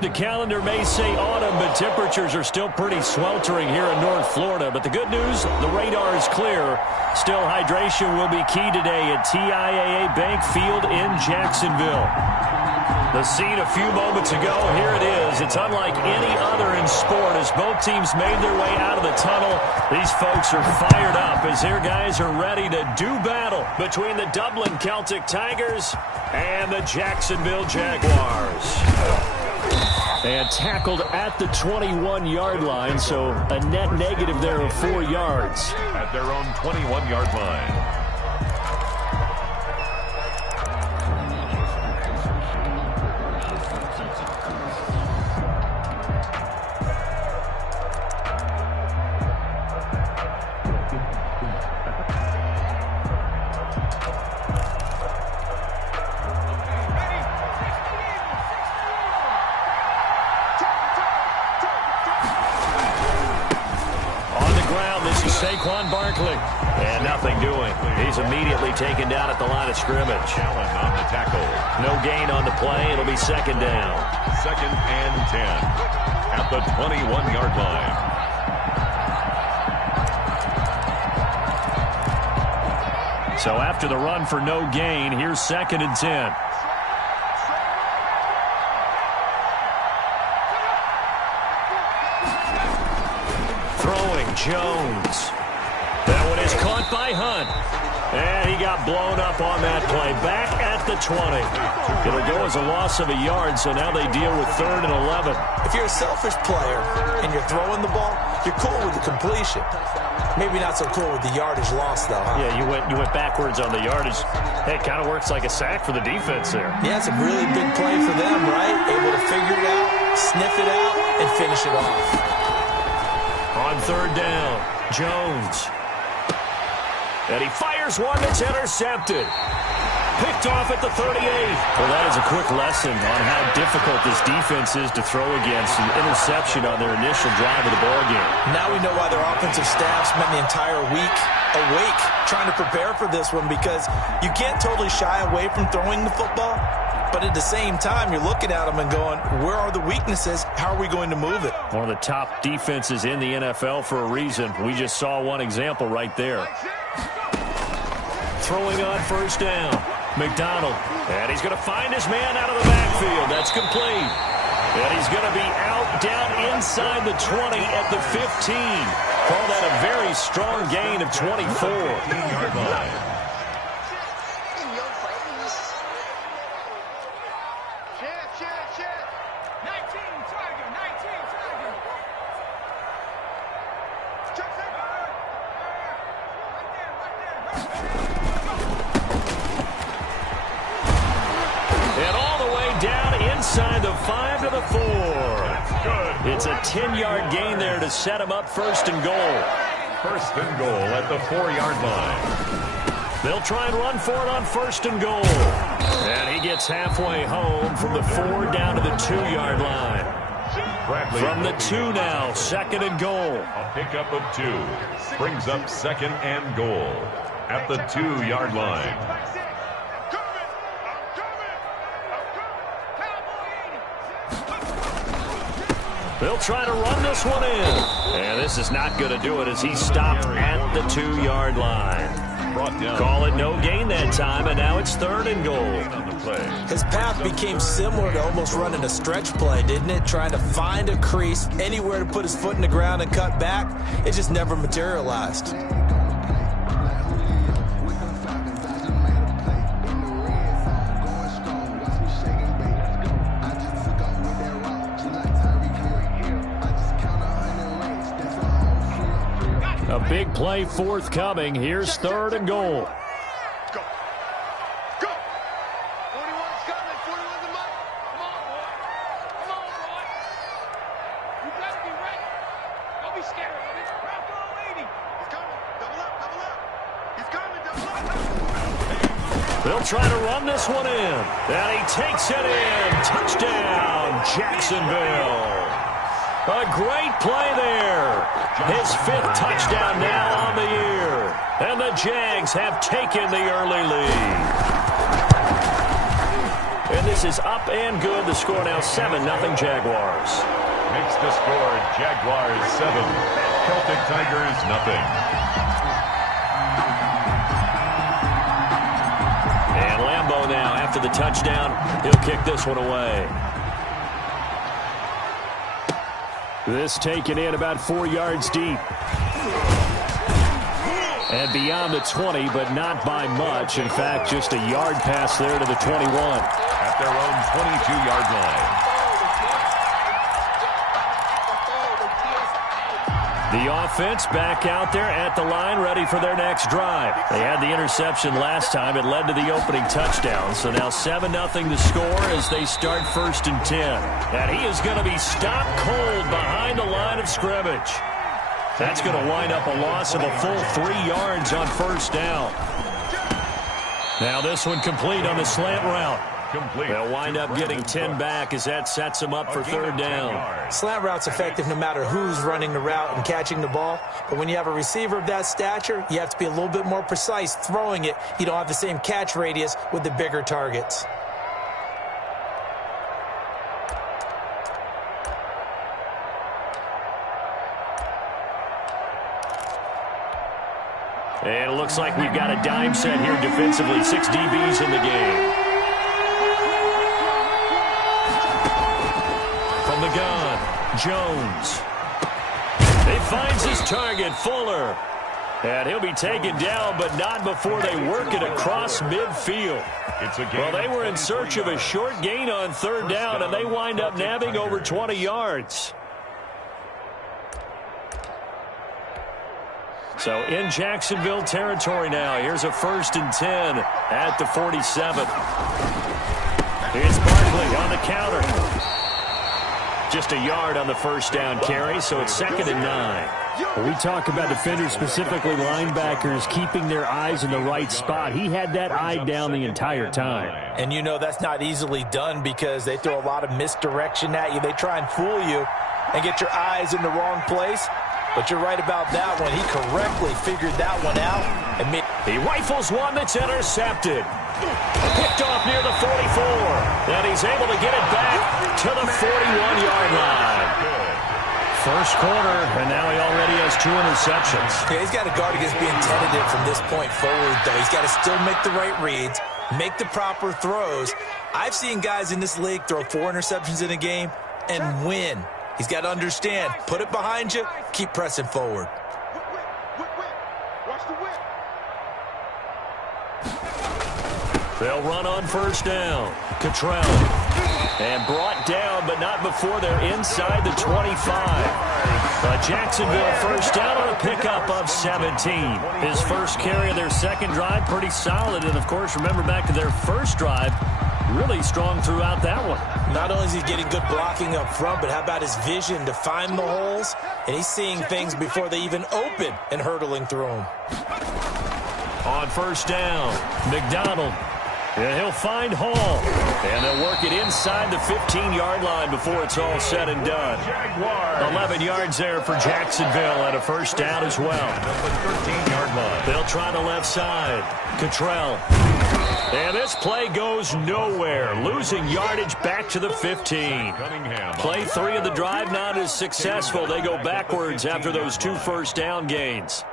The calendar may say autumn, but temperatures are still pretty sweltering here in North Florida. But the good news, the radar is clear. Still, hydration will be key today at TIAA Bank Field in Jacksonville. The scene a few moments ago, here it is. It's unlike any other in sport as both teams made their way out of the tunnel. These folks are fired up as their guys are ready to do battle between the Dublin Celtic Tigers and the Jacksonville Jaguars. And tackled at the 21-yard line, so a net negative there of 4 yards. At their own 21-yard line. And nothing doing. He's immediately taken down at the line of scrimmage. Allen on the tackle. No gain on the play. It'll be second down. 2nd and 10 at the 21-yard line. So after the run for no gain, here's 2nd and 10. Throwing Jones. That one is caught by Hunt. And he got blown up on that play. Back at the 20. It'll go as a loss of a yard, so now they deal with 3rd and 11. If you're a selfish player and you're throwing the ball, you're cool with the completion. Maybe not so cool with the yardage loss, though, huh? Yeah, you went backwards on the yardage. Hey, it kind of works like a sack for the defense there. Yeah, it's a really big play for them, right? Able to figure it out, sniff it out, and finish it off. On 3rd down, Jones. And he fires one that's intercepted. Picked off at the 38. Well, that is a quick lesson on how difficult this defense is to throw against. An interception on their initial drive of the ballgame. Now we know why their offensive staff spent the entire week awake trying to prepare for this one, because you can't totally shy away from throwing the football, but at the same time, you're looking at them and going, where are the weaknesses? How are we going to move it? One of the top defenses in the NFL for a reason. We just saw one example right there. Throwing on 1st down. McDonald. And he's going to find his man out of the backfield. That's complete. And he's going to be out down inside the 20 at the 15. Call that a very strong gain of 24. 15-yard line. Inside the 5 to the 4. It's a 10-yard gain there to set him up 1st and goal. 1st and goal at the 4-yard line. They'll try and run for it on 1st and goal. And he gets halfway home from the 4 down to the 2-yard line. Bradley from the 2 now, 2nd and goal. A pickup of 2 brings up 2nd and goal at the 2-yard line. They'll try to run this one in. And this is not going to do it as he stopped at the 2-yard line. Brought down. Call it no gain that time, and now it's 3rd and goal. His path became similar to almost running a stretch play, didn't it? Trying to find a crease, anywhere to put his foot in the ground and cut back. It just never materialized. A big play forthcoming. Here's 3rd and goal. Go. Go. 41's coming. 41's the mark. Come on, boy. Come on, boy. You got to be ready. Don't be scared of it. Ralph, go, lady. He's coming. Double up. Double up. He's coming. Double up. They'll try to run this one in. And he takes it in. Touchdown, Jacksonville. A great play there. His 5th touchdown now on the year. And the Jags have taken the early lead. And this is up and good. The score now 7-0 Jaguars. Makes the score Jaguars 7, Celtic Tigers 0. And Lambeau now, after the touchdown, he'll kick this one away. This taken in about 4 yards deep. And beyond the 20, but not by much. In fact, just a yard pass there to the 21. At their own 22-yard line. The offense back out there at the line, ready for their next drive. They had the interception last time. It led to the opening touchdown. So now 7-0 the score as they start 1st and 10. And he is going to be stopped cold behind the line of scrimmage. That's going to wind up a loss of a full 3 yards on 1st down. Now this one complete on the slant route. They'll wind up getting 10 back as that sets them up for 3rd down. Slant route's effective no matter who's running the route and catching the ball. But when you have a receiver of that stature, you have to be a little bit more precise throwing it. You don't have the same catch radius with the bigger targets. And it looks like we've got a dime set here defensively. 6 DBs in the game. From the gun, Jones. He finds his target, Fuller. And he'll be taken down, but not before they work it across midfield. Well, they were in search of a short gain on 3rd down, and they wind up nabbing over 20 yards. So in Jacksonville territory now. Here's a 1st and 10 at the 47. Here's Barkley on the counter. Just a yard on the 1st down carry, so it's 2nd and 9. When we talk about defenders, specifically linebackers, keeping their eyes in the right spot, he had that eye down the entire time. And you know that's not easily done because they throw a lot of misdirection at you. They try and fool you and get your eyes in the wrong place. But you're right about that one. He correctly figured that one out. And he rifles one that's intercepted. Picked off near the 44. And he's able to get it back to the 41-yard line. First quarter, and now he already has 2 interceptions. Yeah, he's got to guard against being tentative from this point forward, though. He's got to still make the right reads, make the proper throws. I've seen guys in this league throw 4 interceptions in a game and win. He's got to understand, put it behind you, keep pressing forward. Watch the whip. They'll run on 1st down. Cottrell. And brought down, but not before they're inside the 25. Jacksonville 1st down on a pickup of 17. His first carry of their 2nd drive, pretty solid. And, of course, remember back to their 1st drive, really strong throughout that one. Not only is he getting good blocking up front, but how about his vision to find the holes? And he's seeing things before they even open and hurdling through them. On 1st down, McDonald. And he'll find Hall. And they'll work it inside the 15-yard line before it's all said and done. 11 yards there for Jacksonville and a 1st down as well. 13-yard line. They'll try the left side. Cottrell. And this play goes nowhere. Losing yardage back to the 15. Play 3 of the drive not as successful. They go backwards after those 2 1st down gains.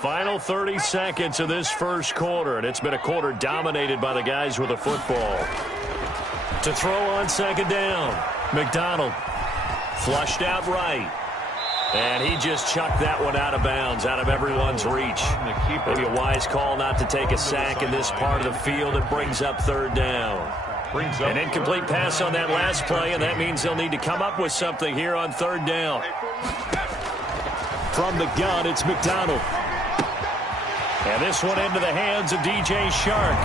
Final 30 seconds of this first quarter, and it's been a quarter dominated by the guys with the football. To throw on 2nd down, McDonald flushed out right. And he just chucked that one out of bounds, out of everyone's reach. Maybe a wise call not to take a sack in this part of the field. It brings up 3rd down. An incomplete pass on that last play, and that means they'll need to come up with something here on 3rd down. From the gun, it's McDonald. And this one into the hands of DJ Shark.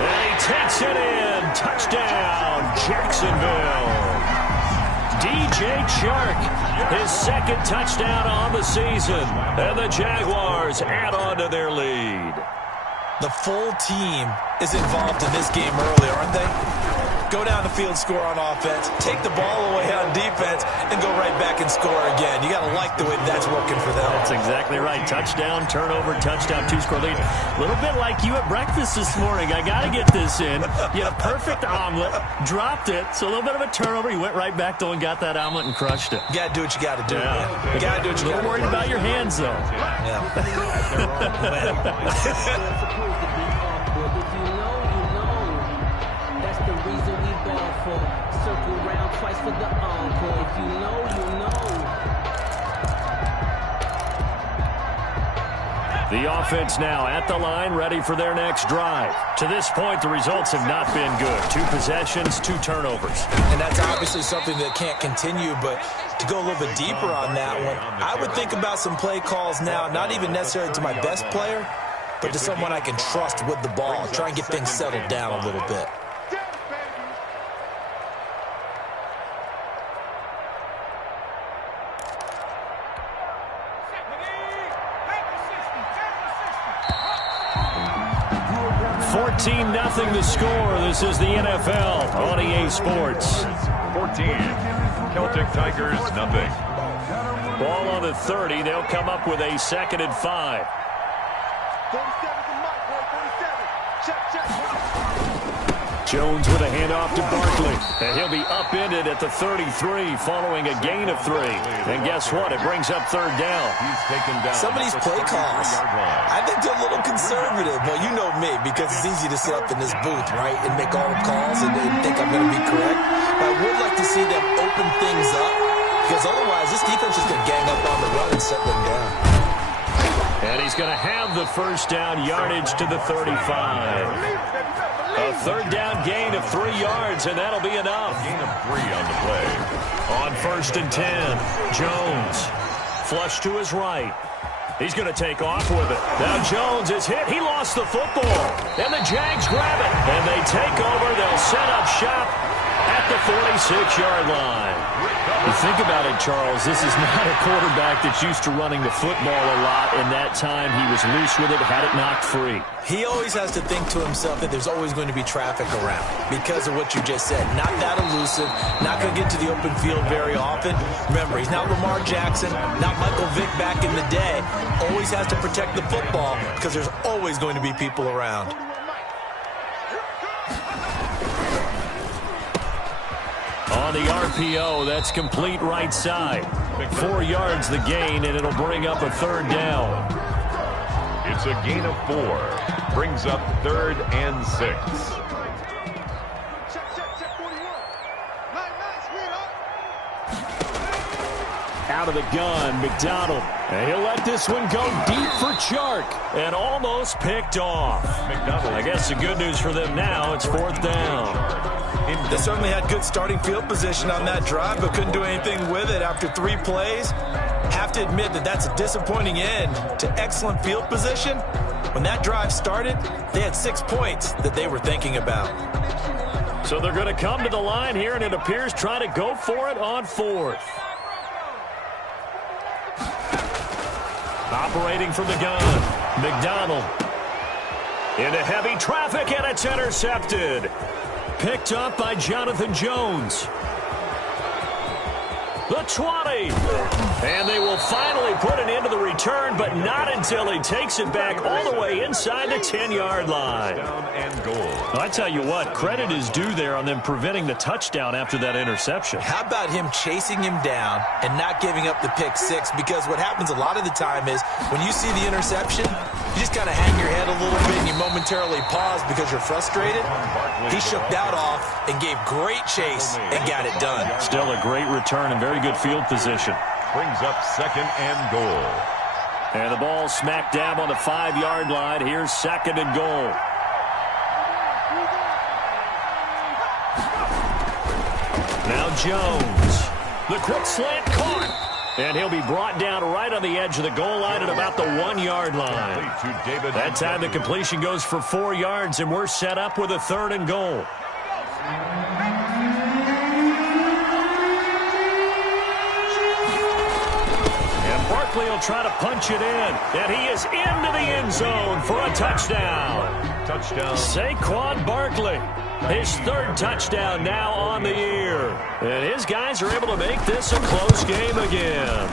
And he takes it in. Touchdown, Jacksonville. DJ Shark, his 2nd touchdown on the season. And the Jaguars add on to their lead. The full team is involved in this game early, aren't they? go down the field, score on offense, take the ball away on defense, and go right back and score again. You got to like the way that's working for them. That's exactly right. Touchdown, turnover, touchdown, 2-score lead. A little bit like you at breakfast this morning. I got to get this in. You had a perfect omelet, dropped it, so a little bit of a turnover. You went right back, though, and got that omelet and crushed it. You got to do what you got to do. Yeah. You got to do what you got to do. A little worried about your hands, though. Yeah. That's the reason we ball for. Circle round twice for the encore. If you know, you know. The offense now at the line, ready for their next drive. To this point, the results have not been good. 2 possessions, 2 turnovers. And that's obviously something that can't continue, but to go a little bit deeper on that one, I would think about some play calls now, not even necessarily to my best player, but to someone I can trust with the ball. Try and get things settled down a little bit. Nothing the score. This is the NFL on EA Sports. 14. Celtic Tigers, nothing. Ball on the 30. They'll come up with a 2nd and 5. 47's the mic, boy. 47. Check. Jones with a handoff to Barkley. And he'll be upended at the 33 following a gain of 3. And guess what? It brings up 3rd down. He's taken down. Some of these play calls, I think they're a little conservative. Well, you know me, because it's easy to sit up in this booth, right, and make all the calls and think I'm going to be correct. But I would like to see them open things up, because otherwise this defense is going to gang up on the run and shut them down. And he's going to have the 1st down, yardage to the 35. A 3rd down gain of 3 yards, and that'll be enough. Gain of 3 on the play. On 1st and 10, Jones. Flush to his right. He's going to take off with it. Now Jones is hit. He lost the football. And the Jags grab it. And they take over. They'll set up shop at the 46-yard line. You think about it, Charles, this is not a quarterback that's used to running the football a lot, and that time he was loose with it, had it knocked free. He always has to think to himself that there's always going to be traffic around because of what you just said. Not that elusive, not going to get to the open field very often. Remember, he's not Lamar Jackson, not Michael Vick back in the day. Always has to protect the football because there's always going to be people around. On the RPO, that's complete right side. 4 yards the gain, and it'll bring up a 3rd down. It's a gain of 4. Brings up 3rd and 6. Check, 41. Nice, sweetheart. Out of the gun, McDonald. And he'll let this one go deep for Chark. And almost picked off. McDonald. I guess the good news for them now, it's 4th down. They certainly had good starting field position on that drive, but couldn't do anything with it after 3 plays. Have to admit that that's a disappointing end to excellent field position. When that drive started, they had 6 points that they were thinking about. So they're going to come to the line here, and it appears try to go for it on 4th. Operating from the gun, McDonald. Into heavy traffic, and it's intercepted. Picked up by Jonathan Jones. The 20. And they will finally put an end to the return, but not until he takes it back all the way inside the 10-yard line. Down and goal. Well, I tell you what, credit is due there on them preventing the touchdown after that interception. How about him chasing him down and not giving up the pick 6? Because what happens a lot of the time is when you see the interception, you just kind of hang your head a little bit and you momentarily pause because you're frustrated. He shook that off and gave great chase and got it done. Still a great return and very good field position. Brings up 2nd and goal. And the ball smack dab on the 5-yard line. Here's 2nd and goal. Now Jones. The quick slant caught. And he'll be brought down right on the edge of the goal line at about the 1-yard line. That time the completion goes for 4 yards, and we're set up with a 3rd and goal. And Barkley will try to punch it in. And he is into the end zone for a touchdown. touchdown. Saquon Barkley, his third touchdown now on the year. And his guys are able to make this a close game again.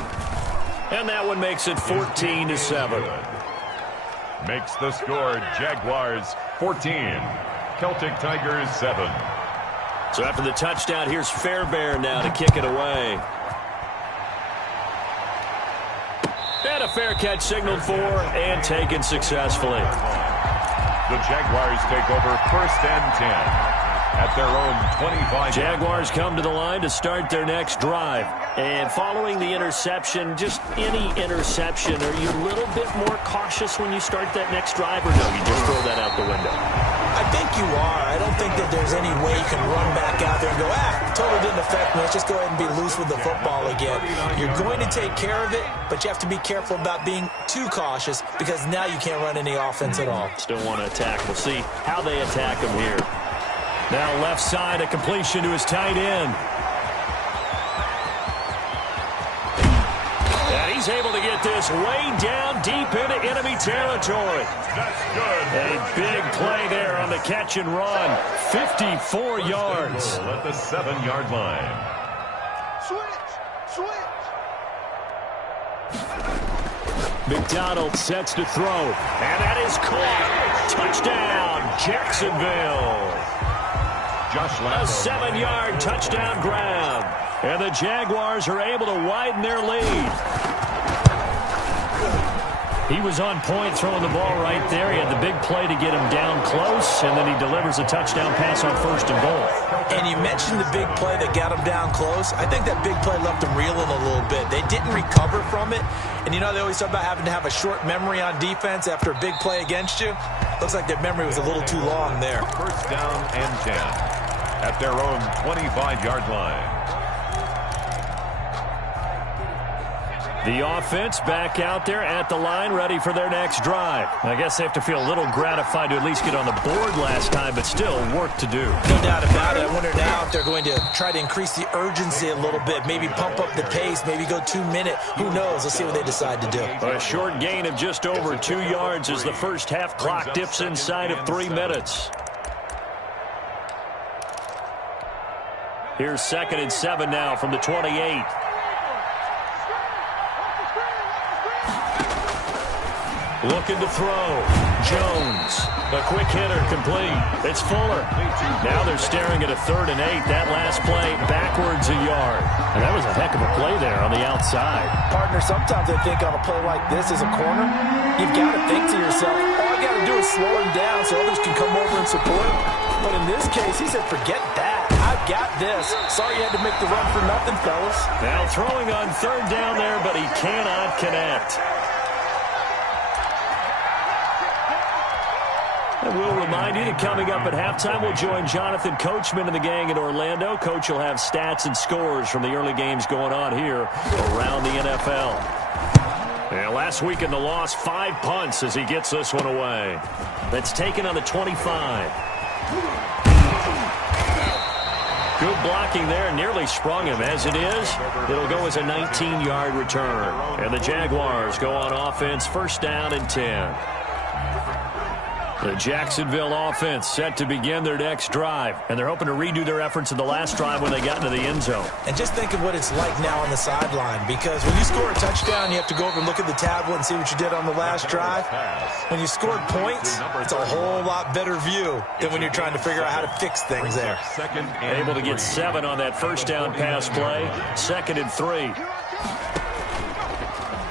And that one makes it 14-7. Makes the score Jaguars 14, Celtic Tigers 7. So after the touchdown, here's Fairbairn now to kick it away. And a fair catch signaled for and taken successfully. The Jaguars take over 1st and 10 at their own 25. Jaguars come to the line to start their next drive. And following the interception, just any interception, are you a little bit more cautious when you start that next drive, or no, you just throw that out the window? I think you are. I don't think that there's any way you can run back out there and go, totally didn't affect me. Let's just go ahead and be loose with the football again. You're going to take care of it, but you have to be careful about being too cautious because now you can't run any offense at all. Still want to attack. We'll see how they attack him here. Now left side, a completion to his tight end. And he's able to get this way down deep into enemy territory. That's good. A big play there on the catch and run. 54 yards. At the 7-yard line. Switch! McDonald sets to throw. And that is caught. Touchdown, Jacksonville. A 7-yard touchdown grab. And the Jaguars are able to widen their lead. He was on point throwing the ball right there. He had the big play to get him down close, and then he delivers a touchdown pass on 1st and goal. And you mentioned the big play that got him down close. I think that big play left him reeling a little bit. They didn't recover from it. And you know, they always talk about having to have a short memory on defense after a big play against you. Looks like their memory was a little too long there. 1st down and 10 at their own 25-yard line. The offense back out there at the line, ready for their next drive. I guess they have to feel a little gratified to at least get on the board last time, but still work to do. No doubt about it. I wonder now if they're going to try to increase the urgency a little bit, maybe pump up the pace, maybe go 2-minute. Who knows? Let's see what they decide to do. A short gain of just over 2 yards as the first half clock dips inside of 3 minutes. Here's 2nd and 7 now from the 28. Looking to throw. Jones. A quick hitter complete. It's Fuller. Now they're staring at a 3rd and 8. That last play backwards a yard. And that was a heck of a play there on the outside. Partner, sometimes I think on a play like this as a corner, you've got to think to yourself, all I got to do is slow him down so others can come over and support him. But in this case, he said, forget that. I've got this. Sorry you had to make the run for nothing, fellas. Now throwing on 3rd down there, but he cannot connect. And we'll remind you that coming up at halftime, we'll join Jonathan Coachman and the gang in Orlando. Coach will have stats and scores from the early games going on here around the NFL. And last week in the loss, 5 punts as he gets this one away. That's taken on the 25. Good blocking there, nearly sprung him. As it is, it'll go as a 19-yard return. And the Jaguars go on offense, 1st down and 10. The Jacksonville offense set to begin their next drive, and they're hoping to redo their efforts in the last drive when they got into the end zone. And just think of what it's like now on the sideline, because when you score a touchdown, you have to go over and look at the tablet and see what you did on the last drive. When you scored points, it's a whole lot better view than when you're trying to figure out how to fix things there. Able to get 7 on that 1st down pass play, 2nd and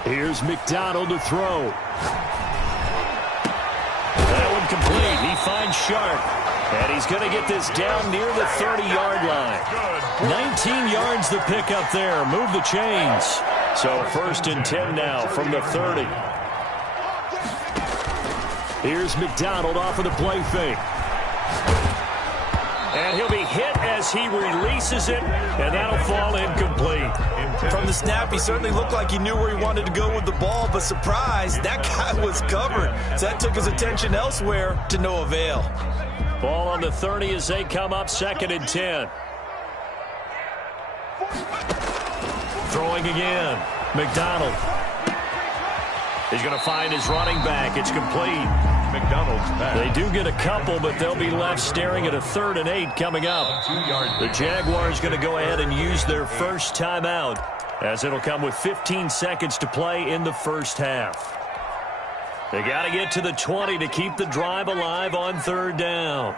3. Here's McDonald to throw. That one complete. He finds Sharp. And he's going to get this down near the 30-yard line. 19 yards to pick up there. Move the chains. So 1st and 10 now from the 30. Here's McDonald off of the play fake. And he'll be hit as he releases it, and that'll fall incomplete. From the snap, he certainly looked like he knew where he wanted to go with the ball, but surprise, that guy was covered. So that took his attention elsewhere to no avail. Ball on the 30 as they come up, 2nd and 10. Throwing again. McDonald. He's going to find his running back. It's complete. McDonald's pass. They do get a couple, but they'll be left staring at a 3rd and 8 coming up. The Jaguars going to go ahead and use their first timeout, as it'll come with 15 seconds to play in the first half. They got to get to the 20 to keep the drive alive on 3rd down.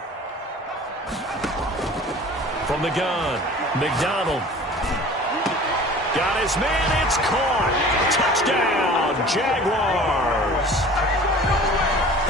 From the gun, McDonald. Got his man, it's caught. Touchdown, Jaguars.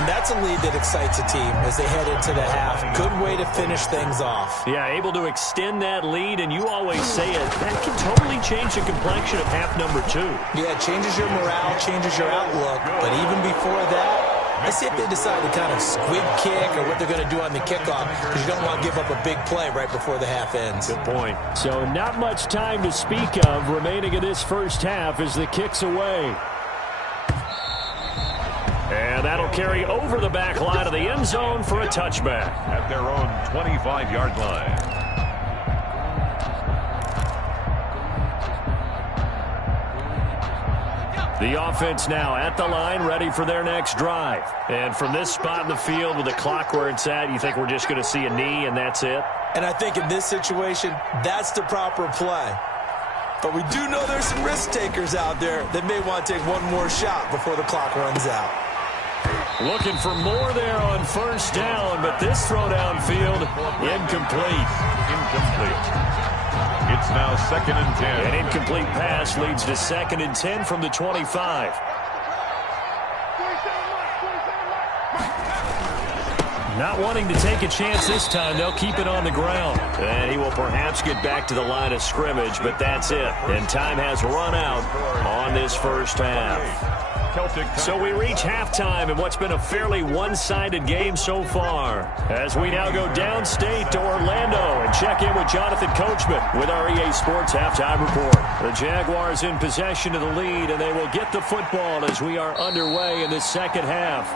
And that's a lead that excites a team as they head into the half. Good way to finish things off. Yeah, able to extend that lead, and you always say it, that can totally change the complexion of half number 2. Yeah, it changes your morale, changes your outlook. But even before that, let's see if they decide to kind of squib kick or what they're going to do on the kickoff, because you don't want to give up a big play right before the half ends. Good point. So not much time to speak of remaining in this first half as the kick's away. And that'll carry over the back line of the end zone for a touchback. At their own 25-yard line. The offense now at the line, ready for their next drive. And from this spot in the field with the clock where it's at, you think we're just going to see a knee and that's it? And I think in this situation, that's the proper play. But we do know there's some risk takers out there that may want to take one more shot before the clock runs out. Looking for more there on 1st down, but this throw downfield, incomplete. It's now 2nd and 10. An incomplete pass leads to 2nd and 10 from the 25. Not wanting to take a chance this time, they'll keep it on the ground. And he will perhaps get back to the line of scrimmage, but that's it. And time has run out on this first half. So we reach halftime in what's been a fairly one-sided game so far, as we now go downstate to Orlando and check in with Jonathan Coachman with our EA Sports Halftime Report. The Jaguars in possession of the lead, and they will get the football as we are underway in the second half.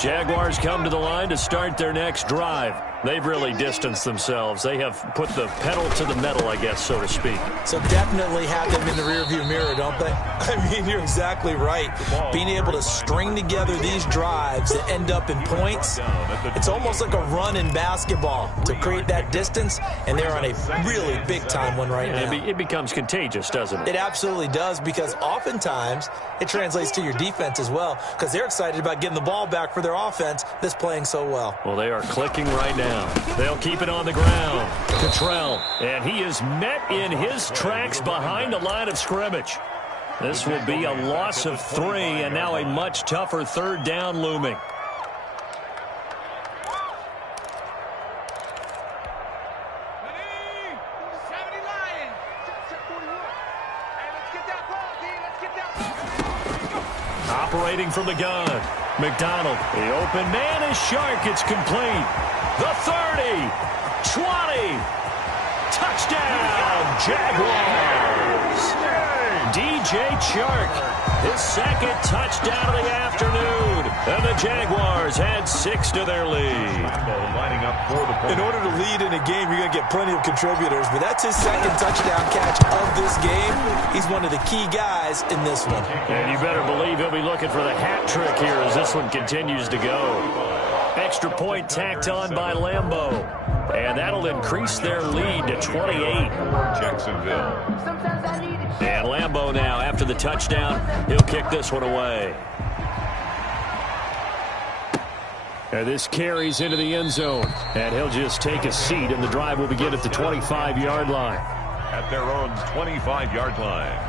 Jaguars come to the line to start their next drive. They've really distanced themselves. They have put the pedal to the metal, I guess, so to speak. So definitely have them in the rearview mirror, don't they? I mean, you're exactly right. Being able to string together these drives that end up in points, it's almost like a run in basketball to create that distance, and they're on a really big-time one right now. It becomes contagious, doesn't it? It absolutely does, because oftentimes it translates to your defense as well, because they're excited about getting the ball back for their offense that's playing so well. Well, they are clicking right now. They'll keep it on the ground. Cottrell, and he is met in his tracks behind the line of scrimmage. This will be a loss of 3, and now a much tougher 3rd down looming. Operating from the gun, McDonald. The open man is Shark. It's complete. The 30, 20, touchdown, Jaguars. DJ Chark, his 2nd touchdown of the afternoon. And the Jaguars add 6 to their lead. Lining up for the point. In order to lead in a game, you're going to get plenty of contributors, but that's his 2nd touchdown catch of this game. He's one of the key guys in this one. And you better believe he'll be looking for the hat trick here as this one continues to go. Extra point tacked on by Lambeau. And that'll increase their lead to 28. Jacksonville. And Lambeau now, after the touchdown, he'll kick this one away. And this carries into the end zone. And he'll just take a seat, and the drive will begin at the 25-yard line. At their own 25-yard line.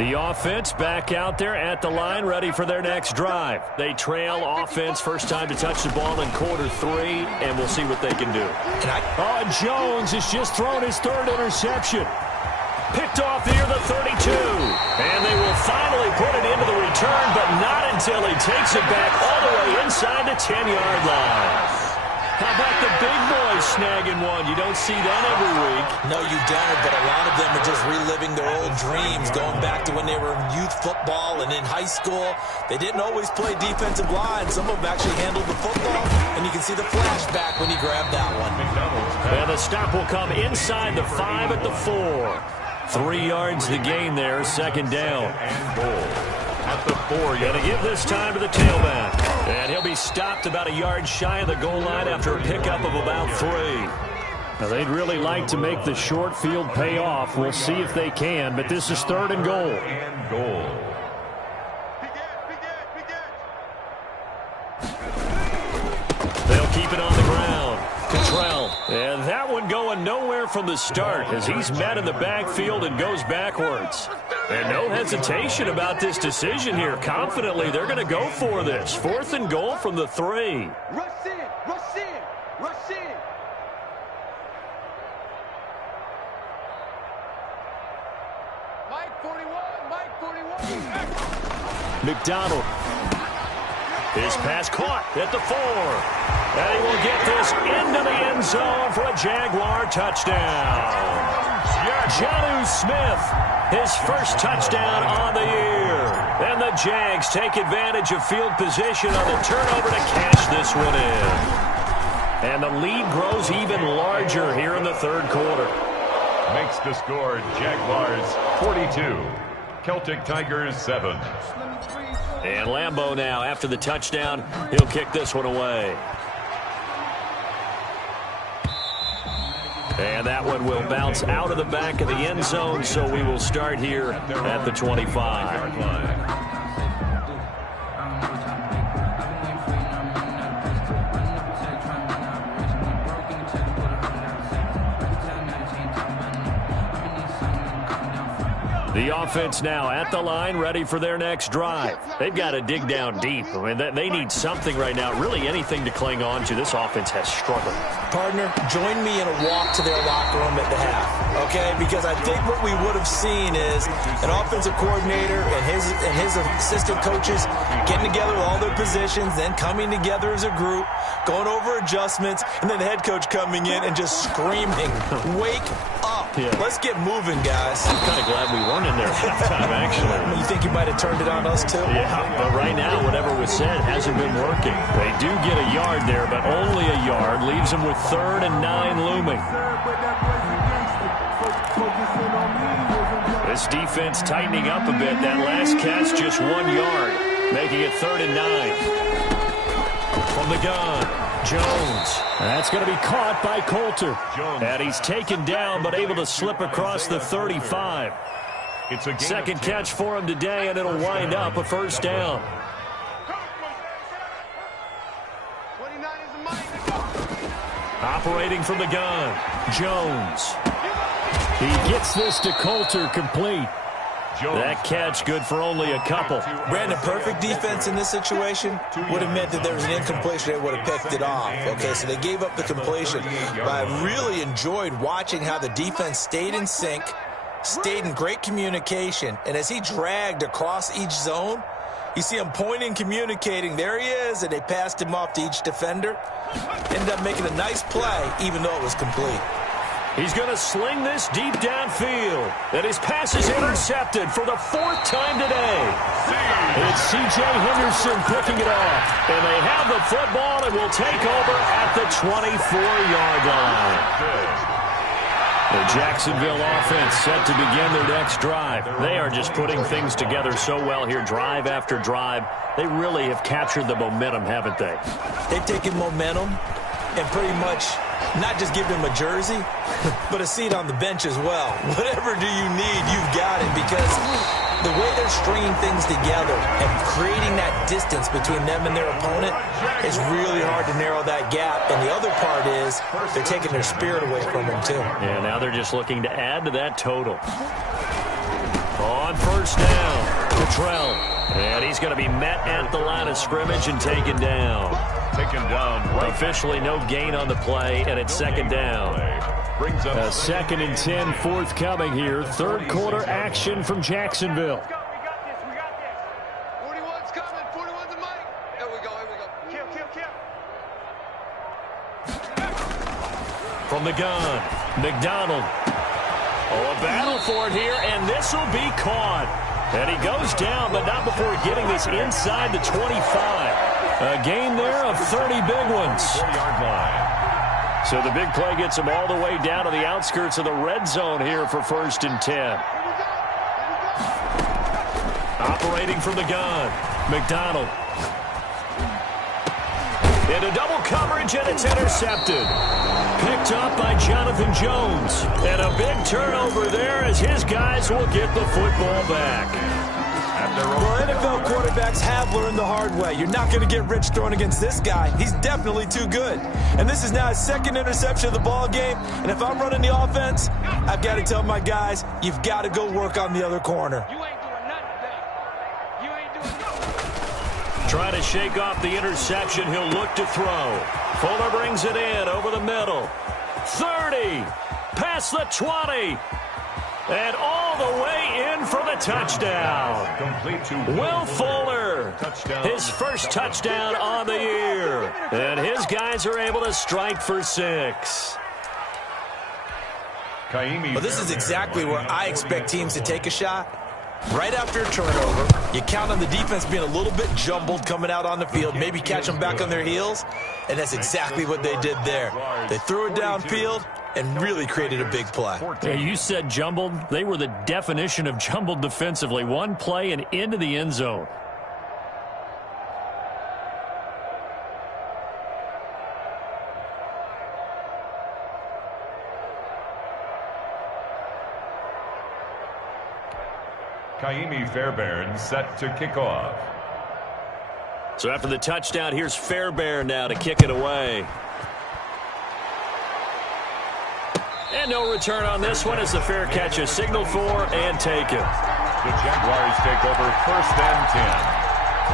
The offense back out there at the line, ready for their next drive. They trail offense, first time to touch the ball in quarter 3, and we'll see what they can do. Jones has just thrown his 3rd interception. Picked off near the 32. And they will finally put it into the return, but not until he takes it back all the way inside the 10-yard line. How about the big boys snagging one? You don't see that every week. No, you don't, but a lot of them are just reliving their old dreams, going back to when they were in youth football and in high school. They didn't always play defensive line. Some of them actually handled the football, and you can see the flashback when he grabbed that one. And the stop will come inside the 5 at the 4. 3 yards the gain there, second down. And goal at the 4. Going to give this time to the tailback. And he'll be stopped about a yard shy of the goal line after a pickup of about 3. Now, they'd really like to make the short field pay off. We'll see if they can, but this is 3rd and goal. And goal. They'll keep it on the ground. Cottrell. And that one going nowhere from the start as he's met in the backfield and goes backwards. And no hesitation about this decision here. Confidently, they're going to go for this. 4th and goal from the 3. Rush in, rush in, rush in. Mike 41, Mike 41. McDonald. His pass caught at the 4. And he will get this into the end zone for a Jaguar touchdown. Jonnu Smith, his first touchdown on the year. And the Jags take advantage of field position on the turnover to cash this one in. And the lead grows even larger here in the 3rd quarter. Makes the score Jaguars 42, Celtic Tigers 7. And Lambeau now, after the touchdown, he'll kick this one away. And that one will bounce out of the back of the end zone, so we will start here at the 25. The offense now at the line, ready for their next drive. They've got to dig down deep. I mean, they need something right now, really anything to cling on to. This offense has struggled. Partner, join me in a walk to their locker room at the half, okay? Because I think what we would have seen is an offensive coordinator and his assistant coaches getting together with all their positions, then coming together as a group, going over adjustments, and then the head coach coming in and just screaming, "Wake up. Yeah. Let's get moving, guys." I'm kind of glad we weren't in there at halftime, actually. You think you might have turned it on us, too? Yeah, but right now, whatever was said hasn't been working. They do get a yard there, but only a yard. Leaves them with 3rd and 9 looming. This defense tightening up a bit. That last catch, just 1 yard, making it 3rd and 9. From the gun, Jones. That's going to be caught by Coulter. And he's taken down, but able to slip across the 35. It's a second catch for him today, and it'll wind up a 1st down. 29 is the mic. Operating from the gun, Jones. He gets this to Coulter, complete. That catch good for only a couple. Brandon, perfect defense in this situation would have meant that there was an incompletion. They would have picked it off. Okay, so they gave up the completion. But I really enjoyed watching how the defense stayed in sync, stayed in great communication, and as he dragged across each zone, you see him pointing, communicating. There he is, and they passed him off to each defender. Ended up making a nice play, even though it was complete. He's going to sling this deep downfield. And his pass is intercepted for the 4th time today. It's C.J. Henderson picking it off. And they have the football and will take over at the 24-yard line. The Jacksonville offense set to begin their next drive. They are just putting things together so well here, drive after drive. They really have captured the momentum, haven't they? They've taken momentum and pretty much not just give them a jersey, but a seat on the bench as well. Whatever do you need, you've got it, because the way they're stringing things together and creating that distance between them and their opponent is really hard to narrow that gap. And the other part is they're taking their spirit away from them, too. Yeah, now they're just looking to add to that total. On On first down, Cottrell. And he's going to be met at the line of scrimmage and taken down. Taken down. Right. Officially no gain on the play, and it's second down. Brings up A 2nd and 10 forthcoming here. Third quarter action from Jacksonville. We got this. 41's coming. 41's a mic. Here we go. Kill. From the gun, McDonald. Oh, a battle for it here, and this will be caught. And he goes down, but not before getting this inside the 25. A gain there of 30 big ones. 40-yard line. So the big play gets him all the way down to the outskirts of the red zone here for 1st and 10. Operating from the gun, McDonald. Into double coverage, and it's intercepted. Picked up by Jonathan Jones. And a big turnover there as his guys will get the football back. Well, NFL quarterbacks have learned the hard way. You're not going to get rich throwing against this guy. He's definitely too good. And this is now his 2nd interception of the ball game. And if I'm running the offense, I've got to tell my guys, you've got to go work on the other corner. You ain't doing nothing today. You ain't doing nothing. Trying to shake off the interception. He'll look to throw. Fuller brings it in over the middle. 30. Past the 20. And all the way in for the touchdown. Complete to Will Fuller. His first touchdown on the year. And his guys are able to strike for 6. Well, this is exactly where I expect teams to take a shot. Right after a turnover, you count on the defense being a little bit jumbled coming out on the field, maybe catch them back on their heels, and that's exactly what they did there. They threw it downfield and really created a big play. Yeah, you said jumbled. They were the definition of jumbled defensively. One play and into the end zone. Kaimi Fairbairn set to kick off. So after the touchdown, here's Fairbairn now to kick it away. And no return on this one as the fair catch is signaled for and taken. The Jaguars take over 1st and 10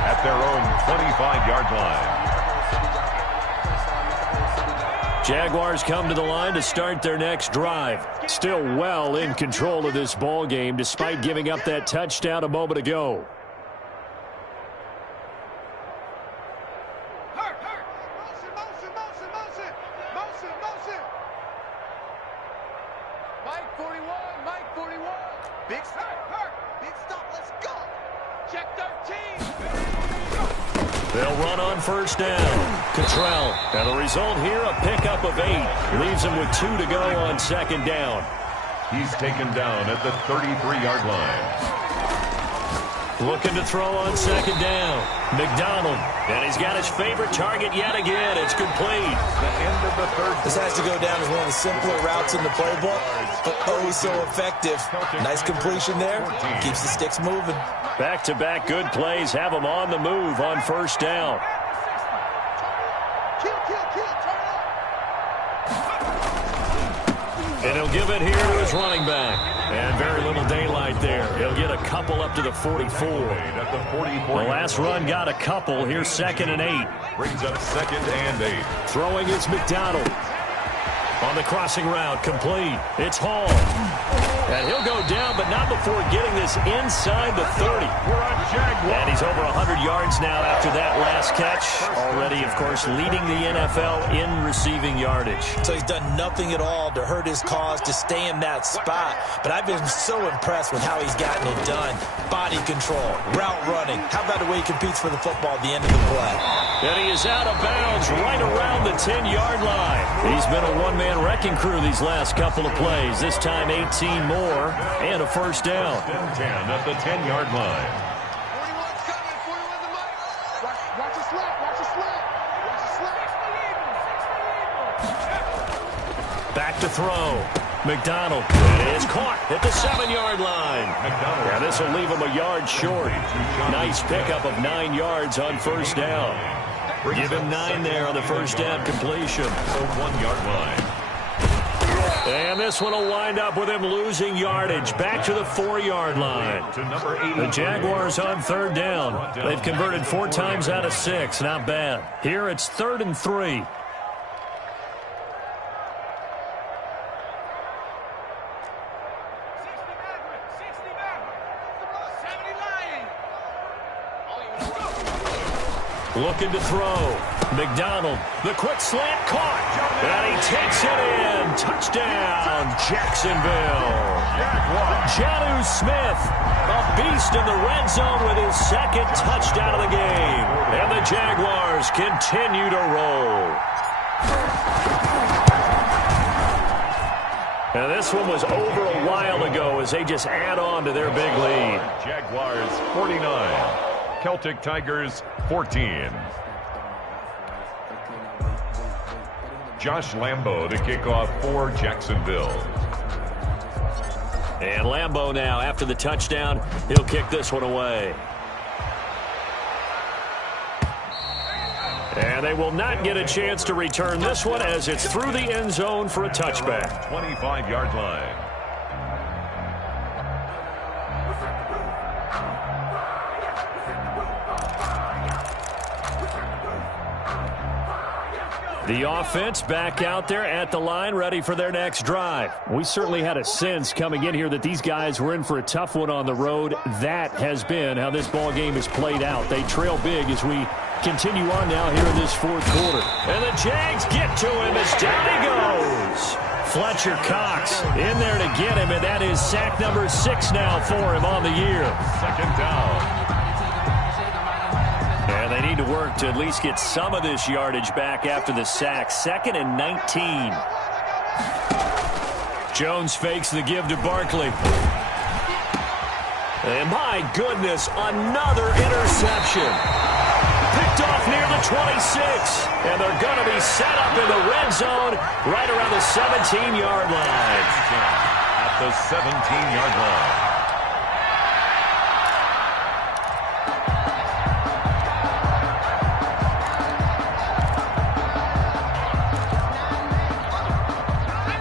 at their own 25-yard line. Jaguars come to the line to start their next drive. Still well in control of this ball game despite giving up that touchdown a moment ago. Mike 41. Big stop. Big stop. Let's go. Check 13. They'll run on first down. Cottrell. And the result here, a pickup of 8. Leaves him with 2 to go on second down. He's taken down at the 33-yard line. Looking to throw on second down. McDonald. And he's got his favorite target yet again. It's complete. The end of the third. This has to go down as one of the simpler routes in the playbook, but oh so effective. Nice completion there. Keeps the sticks moving. Back-to-back good plays have him on the move on first down. Kill. Turn up. And he'll give it here to his running back. And very little daylight there. He'll get a couple up to the 44. At the 44. The last run got a couple. Here's 2nd and 8. Brings up 2nd and 8. Throwing is McDonald. On the crossing route, complete. It's Hall. And he'll go down, but not before getting this inside the 30. We're on Jaguars. And he's over 100 yards now after that last catch. Already, of course, leading the NFL in receiving yardage. So he's done nothing at all to hurt his cause, to stay in that spot. But I've been so impressed with how he's gotten it done. Body control, route running. How about the way he competes for the football at the end of the play? And he is out of bounds right around the 10-yard line. He's been a one-man wrecking crew these last couple of plays. This time 18 more and a first down. 10 at the 10-yard line. 41's coming. 41's a mic. Watch the slap. Back to throw. McDonald. It is caught at the 7-yard line. McDonald. Yeah, this will leave him a yard short. Nice pickup of 9 yards on first down. Give him 9 there on the first down completion. The 1-yard line. And this one will wind up with him losing yardage back to the 4-yard line. The Jaguars on 3rd down. They've converted 4 times out of 6. Not bad. Here it's 3rd and 3. Looking to throw. McDonald, the quick slant caught. And he takes it in. Touchdown, Jacksonville. Jonnu Smith, a beast in the red zone with his 2nd touchdown of the game. And the Jaguars continue to roll. And this one was over a while ago as they just add on to their big lead. Jaguars 49. Celtic Tigers 14. Josh Lambo to kick off for Jacksonville. And Lambo now, after the touchdown, he'll kick this one away. And they will not get a chance to return this one as it's through the end zone for a touchback. 25-yard line. The offense back out there at the line, ready for their next drive. We certainly had a sense coming in here that these guys were in for a tough one on the road. That has been how this ball game has played out. They trail big as we continue on now here in this 4th quarter. And the Jags get to him as down he goes. Fletcher Cox in there to get him, and that is sack number 6 now for him on the year. 2nd down. And they need to work to at least get some of this yardage back after the sack. 2nd and 19. Jones fakes the give to Barkley. And my goodness, another interception. Picked off near the 26. And they're going to be set up in the red zone right around the 17-yard line. At the 17-yard line.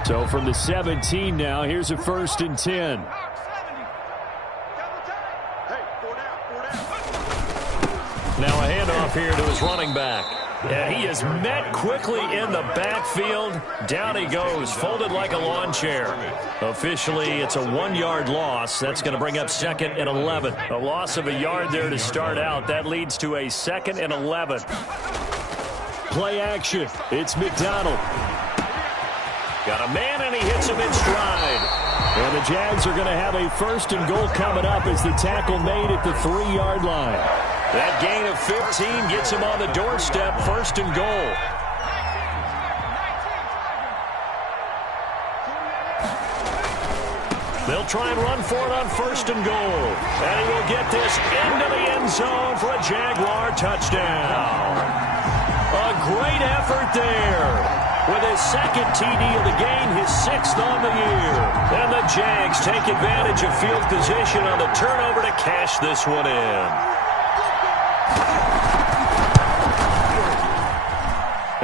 So from the 17 now, here's a 1st and 10. Now a handoff here to his running back. And he is met quickly in the backfield. Down he goes, folded like a lawn chair. Officially, it's a 1-yard loss. That's going to bring up 2nd and 11. A loss of a yard there to start out. That leads to a 2nd and 11. Play action. It's McDonald. Got a man, and he hits him in stride. And the Jags are going to have a 1st and goal coming up as the tackle made at the 3-yard line. That gain of 15 gets him on the doorstep, 1st and goal. They'll try and run for it on 1st and goal. And he will get this into the end zone for a Jaguar touchdown. A great effort there. With his 2nd TD of the game, his 6th on the year. And the Jags take advantage of field position on the turnover to cash this one in.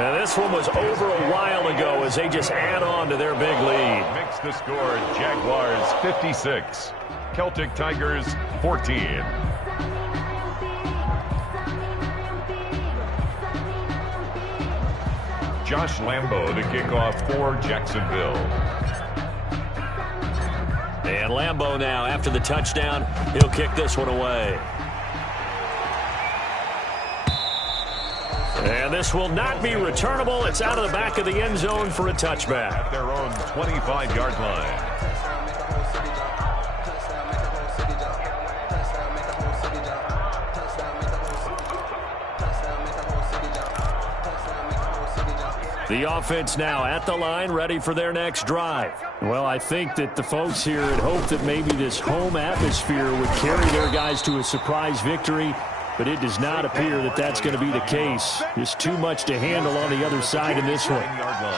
And this one was over a while ago as they just add on to their big lead. Makes the score Jaguars 56. Celtic Tigers 14. Josh Lambo to kick off for Jacksonville. And Lambo now, after the touchdown, he'll kick this one away. And this will not be returnable. It's out of the back of the end zone for a touchback. At their own 25-yard line. The offense now at the line, ready for their next drive. Well, I think that the folks here had hoped that maybe this home atmosphere would carry their guys to a surprise victory, but it does not appear that that's going to be the case. Just too much to handle on the other side in this one.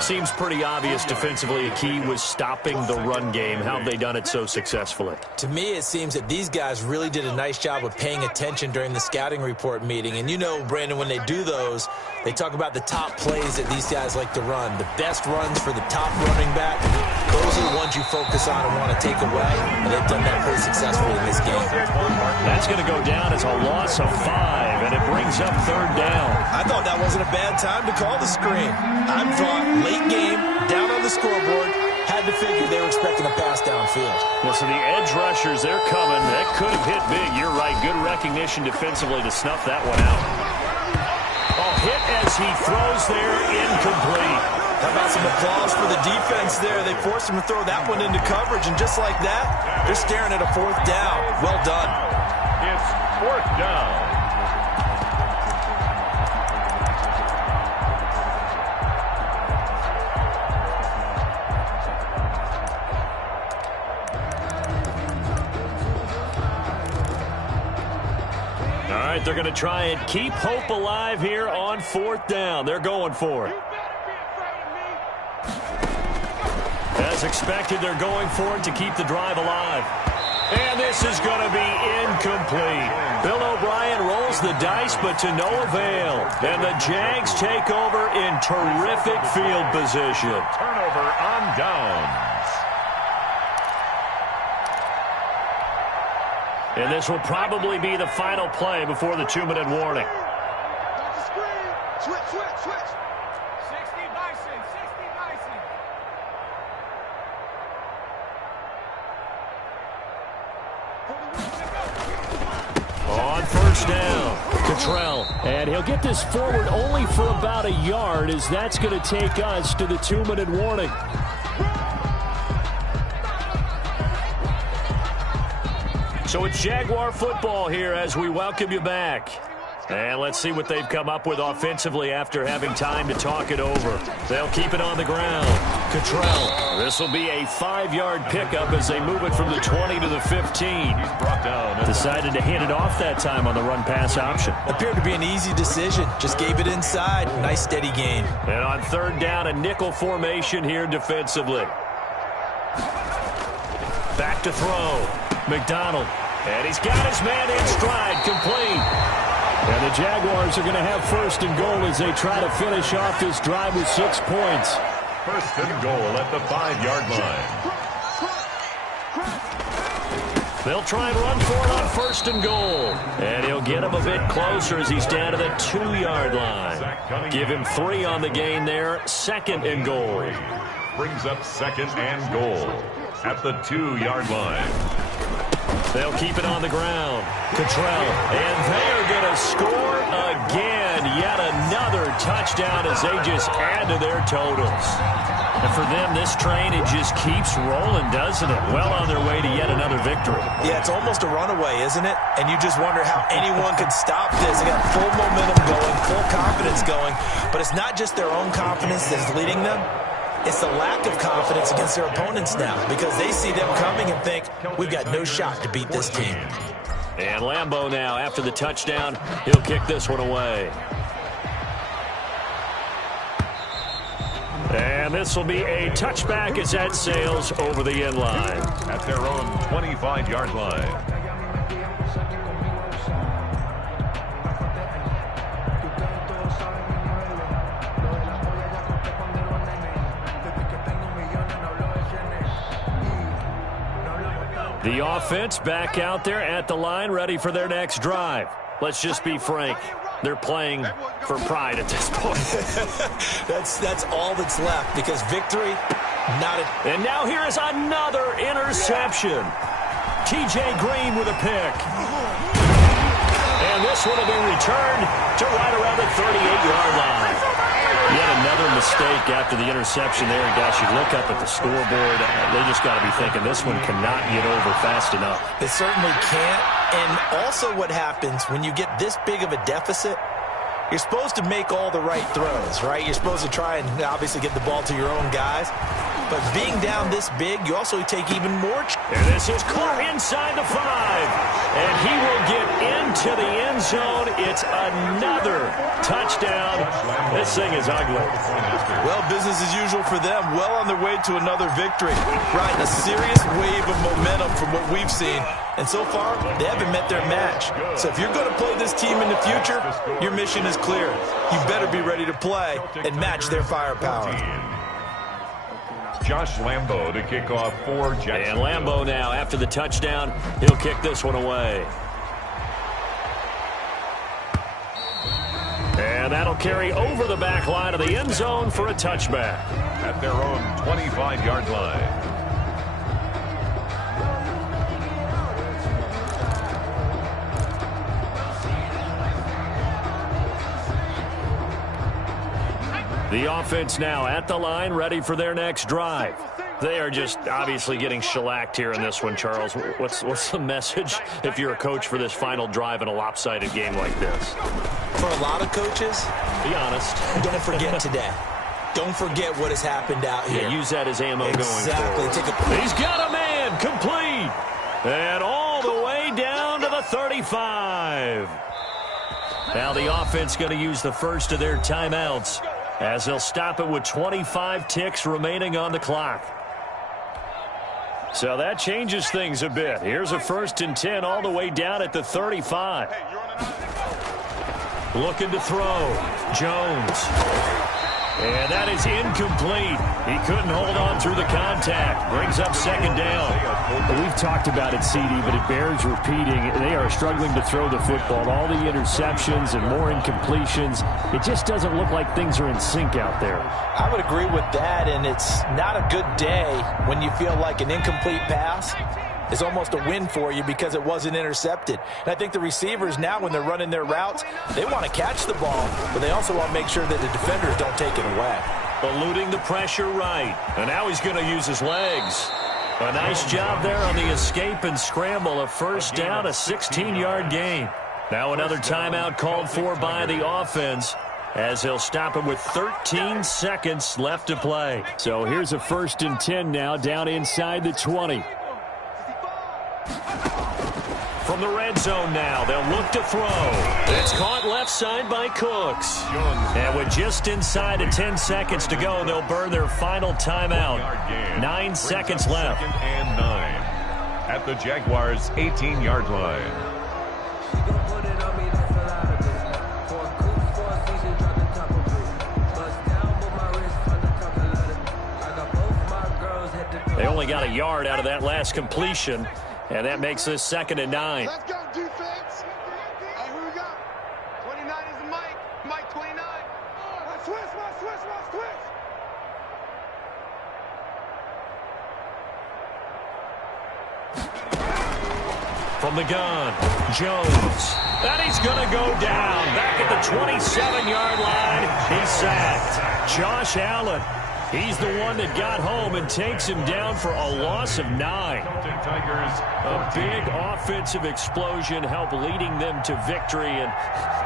Seems pretty obvious defensively a key was stopping the run game. How have they done it so successfully? To me, it seems that these guys really did a nice job of paying attention during the scouting report meeting. And you know, Brandon, when they do those, they talk about the top plays that these guys like to run. The best runs for the top running back. those are the ones you focus on and want to take away, and they've done that pretty successfully in this game. That's going to go down as a loss of 5, and it brings up 3rd down. I thought that wasn't a bad time to call the screen. I thought late game, down on the scoreboard, had to figure they were expecting a pass downfield. Well, so the edge rushers, they're coming. That could have hit big. You're right. Good recognition defensively to snuff that one out. Oh, hit as he throws there, incomplete. How about some applause for the defense there? They forced him to throw that one into coverage, and just like that, they're staring at a 4th down. Well done. It's 4th down. All right, they're going to try and keep hope alive here on 4th down. They're going for it. As expected, they're going for it to keep the drive alive. And this is going to be incomplete. Bill O'Brien rolls the dice, but to no avail. And the Jags take over in terrific field position. Turnover on downs. And this will probably be the final play before the 2-minute warning. Switch. 60 Bison. On 1st down, Cottrell. And he'll get this forward only for about a yard, as that's going to take us to the 2-minute warning. So it's Jaguar football here as we welcome you back. And let's see what they've come up with offensively after having time to talk it over. They'll keep it on the ground. Cottrell. This will be a 5-yard pickup as they move it from the 20 to the 15. He's brought down. Decided to hand it off that time on the run-pass option. Appeared to be an easy decision. Just gave it inside. Nice, steady gain. And on 3rd down, a nickel formation here defensively. Back to throw. McDonald. And he's got his man in stride, complete. And the Jaguars are going to have 1st and goal as they try to finish off this drive with 6 points. 1st and goal at the 5-yard line. They'll try and run for it on 1st and goal. And he'll get him a bit closer as he's down to the 2-yard line. Give him 3 on the gain there. 2nd and goal. Brings up 2nd and goal at the 2-yard line. They'll keep it on the ground. Cottrell. And they are going to score again. Yet another touchdown as they just add to their totals. And for them, this train, it just keeps rolling, doesn't it? Well on their way to yet another victory. Yeah, it's almost a runaway, isn't it? And you just wonder how anyone could stop this. They got full momentum going, full confidence going. But it's not just their own confidence that's leading them. It's the lack of confidence against their opponents now, because they see them coming and think, we've got no shot to beat this team. And Lambeau now, after the touchdown, he'll kick this one away. And this will be a touchback as that sails over the end line. At their own 25-yard line. The offense back out there at the line, ready for their next drive. Let's just be frank. They're playing for pride at this point. That's all that's left, because victory, not a... And now here is another interception. T.J. Green with a pick. And this one will be returned to right around the 38-yard line. Yet another mistake after the interception there. And gosh, you look up at the scoreboard, they just got to be thinking this one cannot get over fast enough. It certainly can't. And also what happens when you get this big of a deficit, you're supposed to make all the right throws, right? You're supposed to try and obviously get the ball to your own guys. But being down this big, you also take even more. And this is caught inside the 5. And he will get into the end zone. It's another touchdown. This thing is ugly. Well, business as usual for them. Well on their way to another victory. Riding a serious wave of momentum from what we've seen. And so far, they haven't met their match. So if you're going to play this team in the future, your mission is clear. You better be ready to play and match their firepower. Josh Lambo to kick off for Jacksonville. And Lambo now, after the touchdown, he'll kick this one away. And that'll carry over the back line of the end zone for a touchback. At their own 25-yard line. The offense now at the line, ready for their next drive. They are just obviously getting shellacked here in this one, Charles. What's the message if you're a coach for this final drive in a lopsided game like this? For a lot of coaches, be honest. Don't forget today. Don't forget what has happened out here. Yeah, use that as ammo going forward. He's got a man, complete. And all the way down to the 35. Now the offense going to use the first of their timeouts as they'll stop it with 25 ticks remaining on the clock. So that changes things a bit. Here's a 1st and 10 all the way down at the 35. Looking to throw. Jones. And that is incomplete. He couldn't hold on through the contact. Brings up 2nd down. We've talked about it, CD, but it bears repeating. They are struggling to throw the football. All the interceptions and more incompletions. It just doesn't look like things are in sync out there. I would agree with that, and it's not a good day when you feel like an incomplete pass is almost a win for you because it wasn't intercepted. And I think the receivers now, when they're running their routes, they want to catch the ball, but they also want to make sure that the defenders don't take it away. Eluding the pressure right. And now he's going to use his legs. A nice job there on the escape and scramble. A 1st down, a 16-yard gain. Now another timeout called for by the offense as he'll stop it with 13 seconds left to play. So here's a 1st and 10 now down inside the 20. From the red zone now, they'll look to throw. It's caught left side by Cooks. And with just inside of 10 seconds to go, they'll burn their final timeout. 9 seconds left. 2nd and 9 at the Jaguars' 18-yard line. They only got a yard out of that last completion. And that makes this 2nd and 9. Let's go, defense. Hey, who we got? 29 is the Mike. Mike 29. Switch. From the gun, Jones. And he's going to go down. Back at the 27-yard line. He's sacked. Josh Allen. He's the one that got home and takes him down for a loss of 9. Tigers, a big offensive explosion helped leading them to victory. And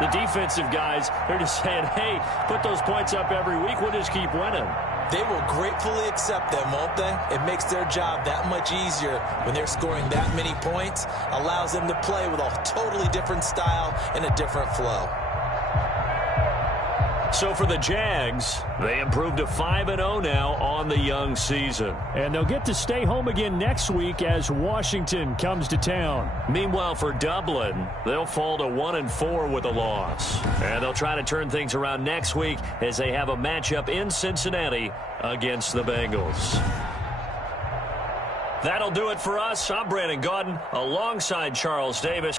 the defensive guys, they're just saying, hey, put those points up every week. We'll just keep winning. They will gratefully accept them, won't they? It makes their job that much easier when they're scoring that many points. Allows them to play with a totally different style and a different flow. So for the Jags, they improved to 5-0 now on the young season. And they'll get to stay home again next week as Washington comes to town. Meanwhile, for Dublin, they'll fall to 1-4 with a loss. And they'll try to turn things around next week as they have a matchup in Cincinnati against the Bengals. That'll do it for us. I'm Brandon Gaudin alongside Charles Davis.